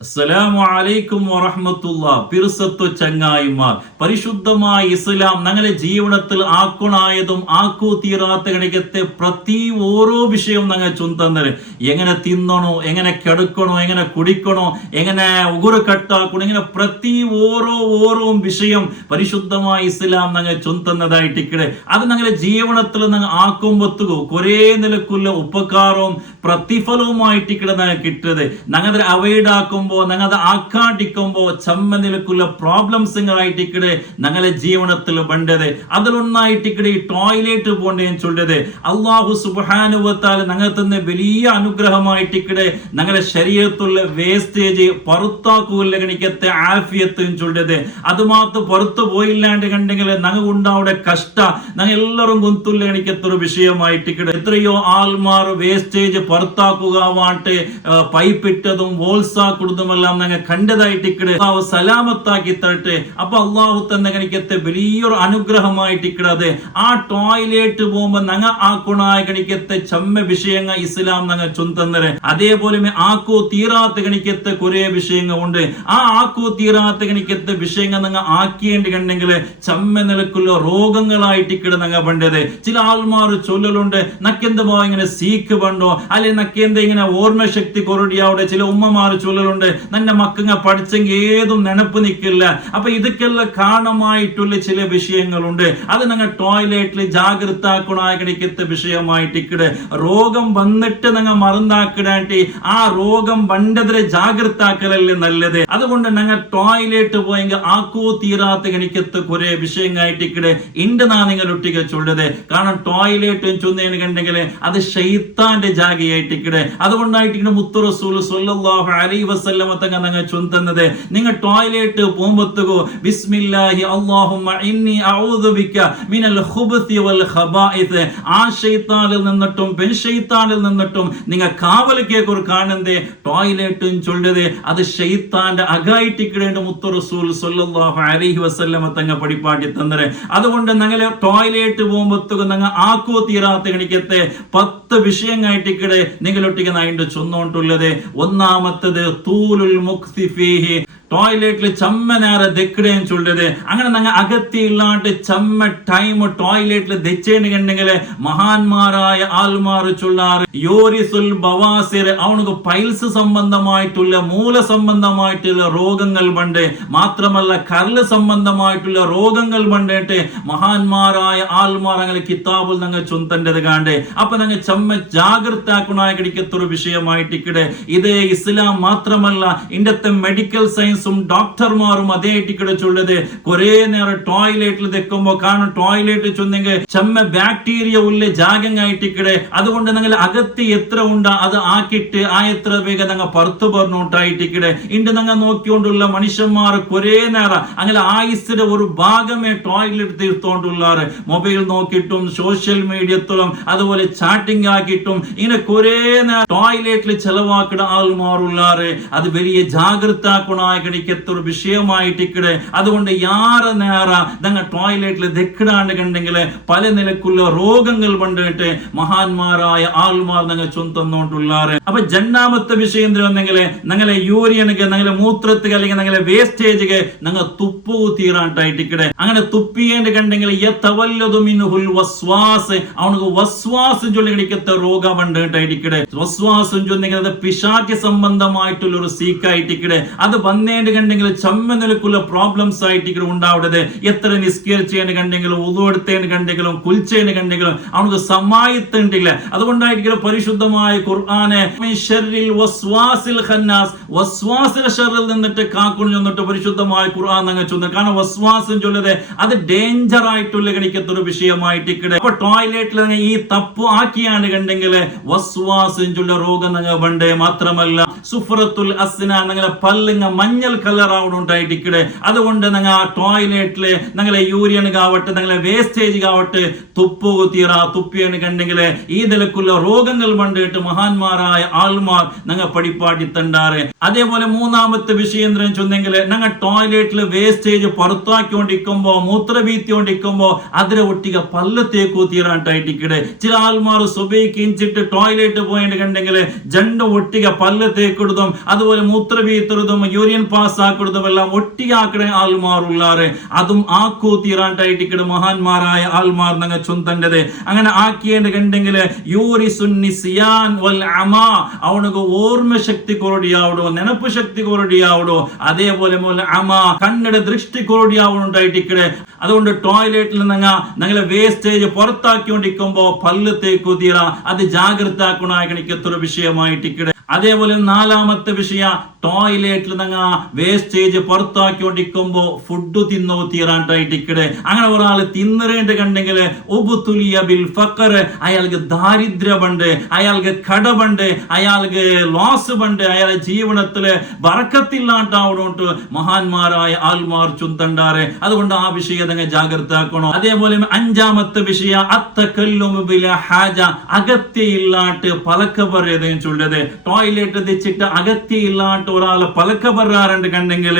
അസ്സലാമു അലൈക്കും വറഹ്മത്തുള്ളാഹി. പിർസത്തു ചങ്ങായിമാർ, പരിശുദ്ധമായ ഇസ്ലാം ഞങ്ങളെ ജീവിതത്തിൽ ആക്കുണായതും ആക്കൂ തീരാത്ത കണിക്കത്തെ പ്രതി ഓരോ വിഷയവും ഞങ്ങൾ ചൊന്തന്നര്. എങ്ങനെ തിന്നണോ, എങ്ങനെ കിടക്കണോ, എങ്ങനെ കുടിക്കണോ, എങ്ങനെ ഉಗುರು കട്ടാക്കണോ, ഇങ്ങനെ പ്രതി ഓരോ വിഷയം പരിശുദ്ധമായ ഇസ്ലാം ഞങ്ങൾ ചൊന്തന്നതായിട്ടിക്കടെ. അത് ഞങ്ങളെ ജീവിതത്തിൽ ഞങ്ങൾ ആക്കുമ്പത്തുകു കുറേ നിലക്കുള്ള ഉപകാരവും പ്രതിഫലവുമായിട്ടിക്കടെ ഞങ്ങൾ കിട്ടത്. ഞങ്ങൾ അവൈഡ് ആക്കും ഞങ്ങളുടെ ആക്കാണ്ടിക്കുമ്പോ ചമ്മ നിലക്കുള്ള പ്രോബ്ലംസ് ആയിട്ടിക്കടെ ഞങ്ങളെ ജീവിതത്തിൽ വേണ്ടത്. അതിലൊന്നായിട്ടിക്കടെ ഈ ടോയ്ലറ്റ് പോണ്ടേ ചൊല്ലത്. അള്ളാഹു സുബ്ഹാനഹു വ തആല ഞങ്ങൾ തന്നെ വലിയ അനുഗ്രഹമായിട്ടിക്കടെ ഞങ്ങളുടെ ശരീരത്തുള്ള വേസ്റ്റേജ് പുറത്താക്കൂല്ല കണിക്കത്തെ ആഫിയത്തും ചൊല്ലത്. അത് മാത്രം പുറത്തു പോയില്ലാണ്ട് കണ്ടെങ്കിൽ ഞങ്ങൾ ഉണ്ടാവുടെ കഷ്ട ഞങ്ങൾ എല്ലാവരും ഗൊന്തുള്ള കണിക്കത്തൊരു വിഷയമായിട്ടിക്കടെ. എത്രയോ ആൾമാർ വേസ്റ്റേജ് പുറത്താക്കുക വാട്ട് പൈപ്പ് ഇട്ടതും വോൾസാക്കും െല്ലാം ഞങ്ങൾ കണ്ടതായിട്ടിക്കടെ. അള്ളാഹു സലാമത്താക്കി തരട്ടെ. അപ്പൊ അള്ളാഹു തന്നെ കണിക്കത്തെ വലിയൊരു അനുഗ്രഹമായിട്ടിക്കടത്. ആ ടോയ്ലറ്റ് പോകുമ്പോ ഞങ്ങൾ ആക്കുണായ കണിക്കത്തെ ചമ്മ വിഷയങ്ങൾ ഇസ്ലാം ഞങ്ങൾ ചൊന്തന്നര്. അതേപോലെ ആക്കോ തീരാത്ത കണിക്കത്തെ കുറെ വിഷയങ്ങൾ ഉണ്ട്. ആ ആക്കോ തീരാത്ത കണിക്കത്തെ വിഷയങ്ങൾ ഞങ്ങൾ ആക്കിയേണ്ടി കണ്ടെങ്കിൽ ചമ്മ നിലക്കുള്ള രോഗങ്ങളായിട്ടിക്കട ഞങ്ങൾ വേണ്ടത്. ചില ആൾമാർ ചൊല്ലലുണ്ട്, നക്കെന്താ ഇങ്ങനെ സീക്ക് പണ്ടോ അല്ലെ നക്കെന്താ ഇങ്ങനെ ഓർമ്മശക്തി കൊറടിയാവിടെ. ചില ഉമ്മമാർ ചൊല്ലലുണ്ട്, നന്റെ മക്കങ്ങ പഠിച്ചെങ്കിൽ ഏതും നെനപ്പ് നിൽക്കില്ല. അപ്പൊ ഇതൊക്കെല്ലാം കാരണമായിട്ടുള്ള ചില വിഷയങ്ങളുണ്ട്. അത് ഞങ്ങൾ ടോയ്ലറ്റിൽ ജാഗ്രതാക്കണായിക്കത്തെ വിഷയമായിട്ടിക്കടെ. രോഗം വന്നിട്ട് ഞങ്ങൾ മറന്നാക്കിടാണ്ടി ആ രോഗം വണ്ടതിരെ ജാഗ്രതാക്കലല്ലേ നല്ലത്. അതുകൊണ്ട് ഞങ്ങൾ ടോയ്ലറ്റ് പോയെങ്കിൽ ആക്കോ തീരാത്ത കണിക്കത്ത് കുറെ വിഷയങ്ങളായിട്ടിക്കടെ ഇണ്ട് നാ നിങ്ങൾ ഒട്ടിക്ക ചൊല്ലത്. കാരണം ടോയ്ലറ്റ് ചൊന്നേന് കണ്ടെങ്കിൽ അത് ശൈത്താന്റെ ജാഗയായിട്ടിക്കടെ. അതുകൊണ്ടായിട്ടിങ്ങനെ മുത്തു റസൂൽ സ്വല്ലല്ലാഹു അലൈഹി വസല്ലം തങ്ങൾ ചൊല്ലുന്നത്, നിങ്ങൾ ടോയ്ലറ്റ് പോകുമ്പോഴത്തേക്കോ ബിസ്മില്ലാഹി അല്ലാഹുമ്മ ഇന്നി അഊദു ബിക മിനൽ ഖുബ്തി വൽ ഖബായിസ്, ആ ശൈത്താനിൽ നിന്നിട്ടും പെൺ ശൈത്താനിൽ നിന്നിട്ടും നിങ്ങൾ കാവലിക്കേ കുർ കാണുന്നേ ടോയ്ലറ്റും ചൊല്ലത്. അത് ശൈത്താന്റെ അകായിട്ടിക്കിടേണ്ട മുത്തു റസൂൽ സ്വല്ലല്ലാഹു അലൈഹി വസല്ലം തങ്ങൾ പഠിപ്പാട്ടി തന്നത്. അതുകൊണ്ട് ഞങ്ങൾ ടോയ്ലറ്റ് പോകുമ്പോഴത്തേക്കും ഞങ്ങൾ ആക്കോ തീരാത്ത കണിക്കത്തെ 10 വിഷയങ്ങളായിട്ടിക്കടെ നിങ്ങളൊട്ടിക്ക് നായിട്ട് ചൊന്നോണ്ടുള്ളത്. ഒന്നാമത്തത് തൂലുൽ മുക്തി ഫീഹി, ടോയ്ലറ്റിൽ ചമ്മ നേരെ ദെക്കിടേം ചൊല്ലത്. അങ്ങനെ ഞങ്ങൾ അകത്തിയില്ലാണ്ട് ചമ്മ ടൈം ടോയ്ലറ്റിൽ ദെച്ചേണ്ടെങ്കിൽ മഹാന്മാരായ ആൾമാർ ചൊല്ലാറ് യോരിസുൽ ബവാസിർ, അവനക്ക് പൈൽസ് സംബന്ധമായിട്ടുള്ള മൂല സംബന്ധമായിട്ടുള്ള രോഗങ്ങൾ പണ്ട്, മാത്രമല്ല കരള് സംബന്ധമായിട്ടുള്ള രോഗങ്ങൾ പണ്ടിട്ട് മഹാന്മാരായ ആൾമാർ അങ്ങനെ കിതാബിൽ ഞങ്ങൾ ചൊന്തേണ്ടത് കാണ്ട്. അപ്പൊ ഞങ്ങൾ ചമ്മ ജാഗ്രതാക്കുണായ കിടക്കത്തൊരു വിഷയമായിട്ടിക്കടെ. ഇത് ഇസ്ലാം മാത്രമല്ല, ഇന്നത്തെ മെഡിക്കൽ സയൻസും ഡോക്ടർമാരും അതേ ടിക്കടെ ചൊല്ലത്. കുറെ നേരം ടോയ്ലറ്റിൽ തെക്കുമ്പോ കാരണം ടോയ്ലറ്റ് ചൊന്നെങ്കിൽ ചമ്മ ബാക്ടീരിയ ഉള്ള ജാഗങ്ങായിട്ടിക്കടെ. അതുകൊണ്ട് ഞങ്ങൾ അകത്ത് എത്ര ഉണ്ടാ അത് ആക്കിയിട്ട് ആ എത്ര വേഗം ഞങ്ങൾ പുറത്തു പറഞ്ഞോട്ടായിട്ടിക്കടെ. ഇണ്ട് ഞങ്ങൾ നോക്കിക്കൊണ്ടുള്ള മനുഷ്യന്മാർ കുറെ നേരം അങ്ങനെ ആയുസിന്റെ ഒരു ഭാഗമേ ടോയ്ലറ്റ് തീർത്തോണ്ടുള്ളാറ്. മൊബൈൽ നോക്കിയിട്ടും സോഷ്യൽ മീഡിയത്തിലും അതുപോലെ ചാറ്റിംഗ് ആക്കിയിട്ടും ഇങ്ങനെ കുറെ നേരം ടോയ്ലറ്റിൽ ചെലവാക്കിട ആൾമാറുള്ളാറ്. അത് വലിയ ജാഗ്രതാക്കുണായ കണിക്കത്തൊരു വിഷയമായിട്ടിക്കടെ. അതുകൊണ്ട് യാറെ നേര ഞങ്ങൾ ടോയ്ലറ്റിൽ ദെക്കിടാണ്ട് കണ്ടെങ്കിൽ പല നിലക്കുള്ള രോഗങ്ങൾ പണ്ടിട്ട് മഹാന്മാരായ ആൾമാർ ഞങ്ങൾ ചൊന്തന്നോണ്ടുള്ളാറ്. അപ്പൊ രണ്ടാമത്തെ വിഷയം എന്തെങ്കിൽ ഞങ്ങളെ യൂറിയനുക്ക് ഞങ്ങളെ മൂത്രത്തിൽ അല്ലെങ്കിൽ ഞങ്ങളെ വേസ്റ്റേജ് ഞങ്ങൾ തുപ്പു തീരാണ്ടായിട്ടിക്കടെ. അങ്ങനെ തുപ്പിയേണ്ട കണ്ടെങ്കിൽ അവനക്ക് വസ്വാസം ചൊല്ലി കണിക്കത്തെ രോഗം പണ്ടിട്ടായിട്ടിക്കടെ. വസ്വാസം ചൊന്നെങ്കിൽ അത് പിശാച് സംബന്ധമായിട്ടുള്ള ഒരു സീക്കായിട്ടിക്കടെ. അത് വന്നേണ്ട കണ്ടെങ്കിൽ ചമ്മ നിലക്കുള്ള പ്രോബ്ലംസ് ആയിട്ട് ഉണ്ടാവുന്നത്. എത്ര നിസ്കരിച്ചേന് കണ്ടെങ്കിലും ഉദുവെടുത്തേന് കണ്ടെങ്കിലും കുൽച്ചേന് കണ്ടെങ്കിലും അവനക്ക് സമായത്തുണ്ടില്ല. അതുകൊണ്ടായിരിക്കും പരിശുദ്ധമായ ഖുർആനെ നിന്നിട്ട് കാക്കുണി ചെന്നിട്ട് പരിശുദ്ധമായ ഖുർആൻ ഞങ്ങൾ ചൊന്നു. കാരണം വസ്വാസം ചൊല്ലത് അത് ഡേഞ്ചർ ആയിട്ടുള്ള കണിക്കത്തൊരു വിഷയമായിട്ടിക്കടെ. അപ്പൊ ടോയ്ലറ്റിൽ ഈ തപ്പു ആക്കിയാണ് കണ്ടെങ്കിൽ വസ്വാസം ചൊല്ല രോഗം ഞങ്ങൾ പണ്ടേ. മാത്രമല്ല സുഫ്രത്തുൽ അസ്ന ഞങ്ങളെ പല്ലിങ്ങ മഞ്ഞൾ കളർ ആവുണ്ടായിട്ടിക്കടെ. അതുകൊണ്ട് ഞങ്ങൾ ആ ടോയ്ലറ്റില് ഞങ്ങളെ യൂറിയൻ കാവട്ടെ ഞങ്ങളെ വേസ്റ്റേജ് കാവട്ടെ തുപ്പു തീറ തുപ്പിയെന്ന് കണ്ടെങ്കിൽ ഈ നിലക്കുള്ള രോഗങ്ങൾ പണ്ടിട്ട് മഹാന്മാരായ ആൾമാർ ഞങ്ങൾ പഠിപ്പാട്ടി തണ്ടാറ്. അതേപോലെ മൂന്നാമത്തെ വിഷയം എന്താ ചൊന്നെങ്കിൽ ഞങ്ങൾ ടോയ്ലറ്റിൽ വേസ്റ്റേജ് പുറത്താക്കിക്കൊണ്ടിരിക്കുമ്പോ മൂത്രഭീത്തിക്കൊണ്ടിരിക്കുമ്പോ അതിരെ ഒട്ടിക പല്ല് തേക്കു തീരാണ്ടായിട്ടിക്കടെ. ചില ആൾമാർ സ്വഭ ലബ്ബൈക്ക് ഇഞ്ചിട്ട് ടോയ്ലറ്റ് പോയിട്ടുണ്ടെങ്കിൽ ജണ്ട് ഒട്ടിക പല്ല് തേക്കിടുതും അതുപോലെ മൂത്രവീത്തറുതും യൂറിയൻ പാസ് ആക്കിടുതും എല്ലാം ഒട്ടിയാക്കണ ആൾമാറുള്ളാറ് അതും ആക്കൂ തീരാണ്ടായിട്ട് മഹാന്മാരായ ആൾമാർ നങ്ങ ചൊന്തണ്ടത് അങ്ങനെ ആക്കിയിട്ടുണ്ടെങ്കിൽ അവനക്ക് ഓർമ്മ ശക്തി കൊറടിയാവിടോ നെനപ്പ് ശക്തി കൊറടിയാവിടോ അതേപോലെ കണ്ണട ദൃഷ്ടി കൊറടിയാവുണ്ടായിട്ടിക്കടെ അതുകൊണ്ട് ടോയ്ലറ്റിൽ ഞങ്ങളെ വേസ്റ്റേജ് പുറത്താക്കിക്കൊണ്ടിരിക്കുമ്പോ പല്ല് തേക്കു തീര അത് ജാഗ്രത ആക്കണ വിഷയമായിട്ടിക്കടെ അതേപോലെ നാലാമത്തെ വിഷയ ടോയ്ലറ്റിൽ വേസ്റ്റേജ് പുറത്താക്കിക്കൊണ്ടിരിക്കുമ്പോ ഫുഡ് തിന്നോ തീരാണ്ടായിട്ടിക്കടെ അങ്ങനെ ഒരാൾ തിന്നറേണ്ട കണ്ടെങ്കിൽ അയാൾക്ക് ദാരിദ്ര്യമുണ്ട് അയാൾക്ക് കടമുണ്ട് അയാൾക്ക് ലോസ് ഉണ്ട് അയാളുടെ ജീവിതത്തില് ബറക്കത്തില്ലാണ്ടാവണോട്ട് മഹാന്മാരായ ആൾമാർ ചുന്തണ്ടാറ് അതുകൊണ്ട് ആ വിഷയം ജാഗ്രത ആക്കണോ അതേപോലെ അഞ്ചാമത്തെ വിഷയ അഗത്യയില്ലാട്ട് പലക്ക പറയുകയും ചൊല്ലത് ടോയ്ലറ്റ് തെച്ചിട്ട് അഗത്യയില്ലാട്ട് ഒരാള് പലക്ക പറയാറുണ്ട് കണ്ടെങ്കിൽ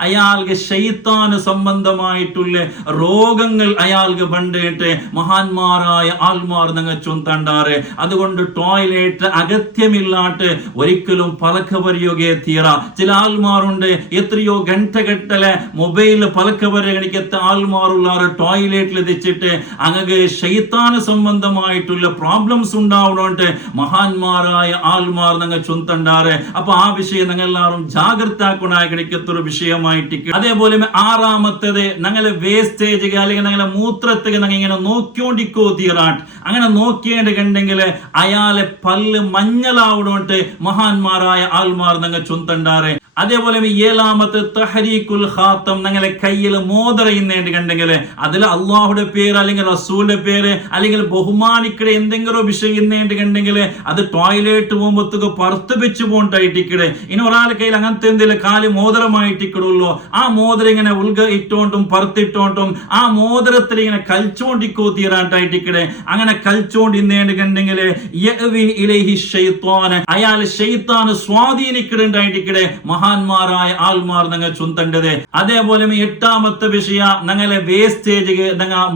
അയാൾക്ക് ശൈത്താന് സംബന്ധമായിട്ടുള്ള രോഗങ്ങൾ അയാൾക്ക് പണ്ടിട്ട് മഹാന്മാരായ ആൾമാർ നിങ്ങൾ ചൊന്തണ്ടാറ് അതുകൊണ്ട് ടോയ്ലറ്റ് അഗത്യമില്ലാട്ട് ഒരിക്കലും പലക്ക പറയുകയെ തീര ചില ആൾമാരുണ്ട് എത്രയോ ഗണ്ടകെട്ടലെ മൊബൈല് പലക്ക പറയുകത്ത ആൾമാറുള്ളാറ് ടോയ്ലറ്റിൽ തെച്ചിട്ട് അങ്ങക്ക് ശൈത്താന് സംബന്ധമായിട്ടുള്ള പ്രോബ്ലംസ് ഉണ്ടാവണോണ്ട് മഹാന്മാരായ ആൾമാർ നിങ്ങൾ ചൊന്തണ്ടാറ് അപ്പൊ ആ വിഷയം നിങ്ങൾ എല്ലാവരും ജാഗ്രത ആക്കണ വിഷയമായിട്ട് അതേപോലെ ആറാമത്തേത് ഞങ്ങളെ വേസ്റ്റേജ് അല്ലെങ്കിൽ ഞങ്ങളെ മൂത്രത്തിൽ ഇങ്ങനെ നോക്കിക്കൊണ്ടിരിക്കോ തീരാട്ട് അങ്ങനെ നോക്കിയിട്ടുണ്ടെങ്കിൽ അയാളെ പല്ല് മഞ്ഞളാവണോട്ട് മഹാന്മാരായ ആൾമാർ നിങ്ങൾ ചൊന്തണ്ടാറ് അതേപോലെ ഏഴാമത്തെ തഹരീഖുൽ ഖാത്തം ഞങ്ങളെ കയ്യിൽ മോതിരയുന്നേണ്ടി കണ്ടെങ്കിൽ അതിൽ അള്ളാഹുടെ പേര് അല്ലെങ്കിൽ റസൂലിന്റെ പേര് അല്ലെങ്കിൽ ബഹുമാനിക്കടെ എന്തെങ്കിലും വിഷയം ഇന്നേണ്ടി കണ്ടെങ്കിൽ അത് ടോയ്ലറ്റ് പോകുമ്പോഴത്തേക്ക് പുറത്ത് വെച്ച് പോകണ്ടായിട്ടിക്കടെ ഇനി ഒരാളെ കയ്യിൽ അങ്ങനത്തെ എന്തെങ്കിലും കാല് മോതിരമായിട്ടിക്കടുള്ളൂ ആ മോതിരം ഇങ്ങനെ ഉൾഗ ഇട്ടോണ്ടും പുറത്തിട്ടോണ്ടും ആ മോതിരത്തിൽ ഇങ്ങനെ കളിച്ചോണ്ടിക്കോ തീരാണ്ടായിട്ടിക്കടെ അങ്ങനെ കളിച്ചോണ്ട് ഇന്നേണ്ടി കണ്ടെങ്കിൽ അയാൾ ശൈത്താന് സ്വാധീനിക്കണ്ടായിട്ടിക്കടെ മഹാന്മാരായ ആൾമാർ നിങ്ങൾ ചൊന്തണ്ടത് അതേപോലെ എട്ടാമത്തെ വിഷയ ഞങ്ങളെ വേസ്റ്റേജ്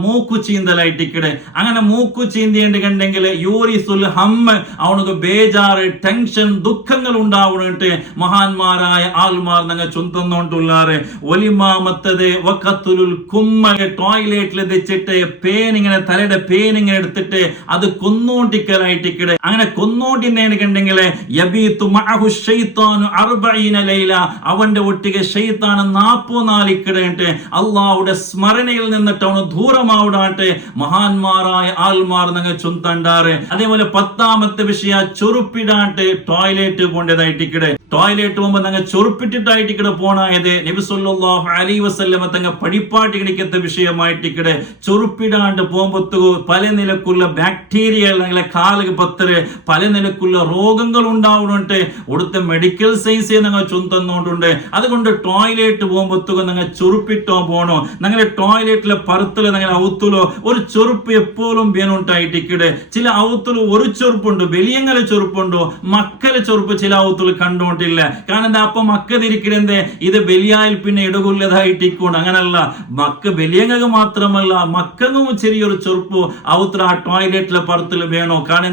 മൂക്കു ചീന്തലായിട്ടിക്കടെ അങ്ങനെ മൂക്കു ചീന്തിയുണ്ടെങ്കിൽ യൂരിസുൽ ഹമ്മ് അവനക്ക് ബേജാറ് ടെൻഷൻ ദുഃഖങ്ങൾ ഉണ്ടാവണിട്ട് മഹാന്മാരായ ആൾമാർ നിങ്ങൾ ചൊന്തന്നോണ്ടുള്ളാറ് ഒലിമാമത്തത് വഖത്തുലുൽ കുമ്മ ടോയ്ലറ്റിൽ വെച്ചിട്ട് പേനിങ്ങനെ തലയുടെ പേനിങ്ങനെ എടുത്തിട്ട് അത് കൊന്നോണ്ടിക്കലായിട്ടിക്കടെ അങ്ങനെ കൊന്നോണ്ടിന്നുണ്ടെങ്കിൽ യബീതു മഅഹു ശൈത്താനു 40 ലൈല അവന്റെ ഒട്ടിಗೆ ശൈത്താൻ 44 കിടയിട്ട് അള്ളാഹുടെ സ്മരണയിൽ നിന്നിട്ട് അവന് ദൂരമാവിടാട്ട് മഹാന്മാരായ ആൾമാർ നിങ്ങൾ ചൊന്തണ്ടാറ് അതേപോലെ 10ാമത്തെ വിഷയ ചൊറുപ്പിടാട്ട് ടോയ്ലറ്റ് കൊണ്ടതായിട്ടിക്കടെ ടോയ്ലറ്റ് പോകുമ്പോ നിങ്ങൾ ചൊറുപ്പിട്ടിട്ടായിട്ടിക്കടെ പോണായത് നബി സല്ലല്ലാഹു അലൈഹി വസല്ലമ തങ്ങൾ പടിപ്പാട്ടി കിണിക്കത്തെ വിഷയമായിട്ടിക്കടെ ചൊറുപ്പിടാണ്ട് പോകുമ്പോ പല നിലക്കുള്ള ബാക്ടീരിയ നിങ്ങളെ കാലുക പത്തര് പല നിലക്കുള്ള രോഗങ്ങൾ ഉണ്ടാവുന്നുണ്ട് ഇവിടുത്തെ മെഡിക്കൽ സയൻസ് നിങ്ങൾ ചൊന്തന്നോണ്ടുണ്ട് അതുകൊണ്ട് ടോയ്ലറ്റ് പോകുമ്പോഴത്തേക്കും നിങ്ങൾ ചൊറുപ്പിട്ടോ പോണോ നിങ്ങളെ ടോയ്ലറ്റിലെ പറത്തില് നിങ്ങൾ ഔത്തുലോ ഒരു ചൊറുപ്പ് എപ്പോഴും വേണുണ്ടായിട്ടിക്കടെ ചില ഔത്തുല് ഒരു ചൊറുപ്പുണ്ട് വലിയങ്ങനെ ചൊറുപ്പുണ്ടോ മക്കളെ ചൊറുപ്പ് ചില ഔത്തുല് കണ്ടോണ്ടില്ല കാരണം അപ്പൊ മക്കതിരിക്കണെന്തേ ഇത് വലിയായിൽ പിന്നെ ഇടകൊല്ലതായിട്ടിക്കൊണ്ട് അങ്ങനല്ല മക്ക വലിയങ്ങ മാത്രമല്ല മക്കങ്ങും ചെറിയൊരു ചൊറുപ്പ് ഔത്ര ആ ടോയ്ലറ്റിലെ പറത്തില് വേണോ കാരണം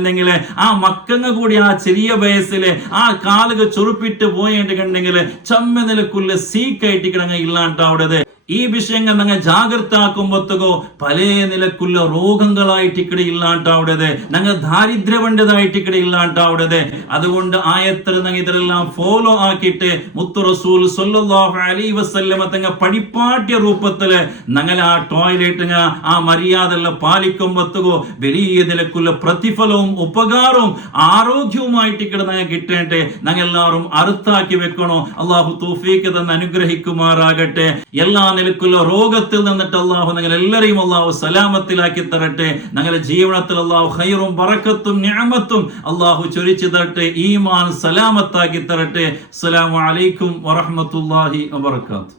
ആ മക്കങ്ങ കൂടി ആ ചെറിയ വയസ്സില് ആ കാലുക ചൊറുപ്പിട്ട് പോയിട്ടുണ്ടെങ്കിൽ ചമ്മ നിലക്കുള്ള സീക്കായിട്ടിക്കണങ്ങ ഇല്ലാണ്ടാവിടത് ഈ വിഷയങ്ങൾ നിങ്ങൾ ജാഗ്രത ആക്കുമ്പോഴത്തേക്കോ പല നിലക്കുള്ള രോഗങ്ങളായിട്ടിക്കടെ ഇല്ലാണ്ടാവിടത് ഞങ്ങൾ ദാരിദ്ര്യവണ്ടതായിട്ടിക്കടെ ഇല്ലാണ്ടാവിടത് അതുകൊണ്ട് ആയത്തിൽ നിങ്ങൾ ഇതെല്ലാം ഫോളോ ആക്കിയിട്ട് മുത്തു റസൂൽ സ്വല്ലല്ലാഹു അലൈഹി വസല്ലമ തങ്ങൾ പടിപ്പാട്ടിയ രൂപത്തില് ഞങ്ങൾ ആ ടോയ്ലറ്റ് ആ മര്യാദ എല്ലാം പാലിക്കുമ്പോഴത്തേക്കോ വലിയ നിലക്കുള്ള പ്രതിഫലവും ഉപകാരവും ആരോഗ്യവുമായിട്ടിക്കടെ ഞങ്ങൾ കിട്ടേണ്ടേ ഞങ്ങൾ എല്ലാവരും അറുത്താക്കി വെക്കണോ അള്ളാഹു തൗഫീഖ് തന്ന് അനുഗ്രഹിക്കുമാറാകട്ടെ എല്ലാ നിലക്കുള്ള രോഗത്തിൽ നിന്നിട്ട് അള്ളാഹു നിങ്ങൾ എല്ലാവരെയും അള്ളാഹു സലാമത്തിലാക്കി തരട്ടെ ഞങ്ങളുടെ ജീവിതത്തിൽ അള്ളാഹു ഖൈറും ബറക്കത്തും നിഅമത്തും അള്ളാഹു ചൊരിച്ചു തരട്ടെ ഈമാൻ സലാമത്താക്കി തരട്ടെ അസ്സലാമു അലൈക്കും വറഹ്മത്തുള്ളാഹി വബറകാതുഹു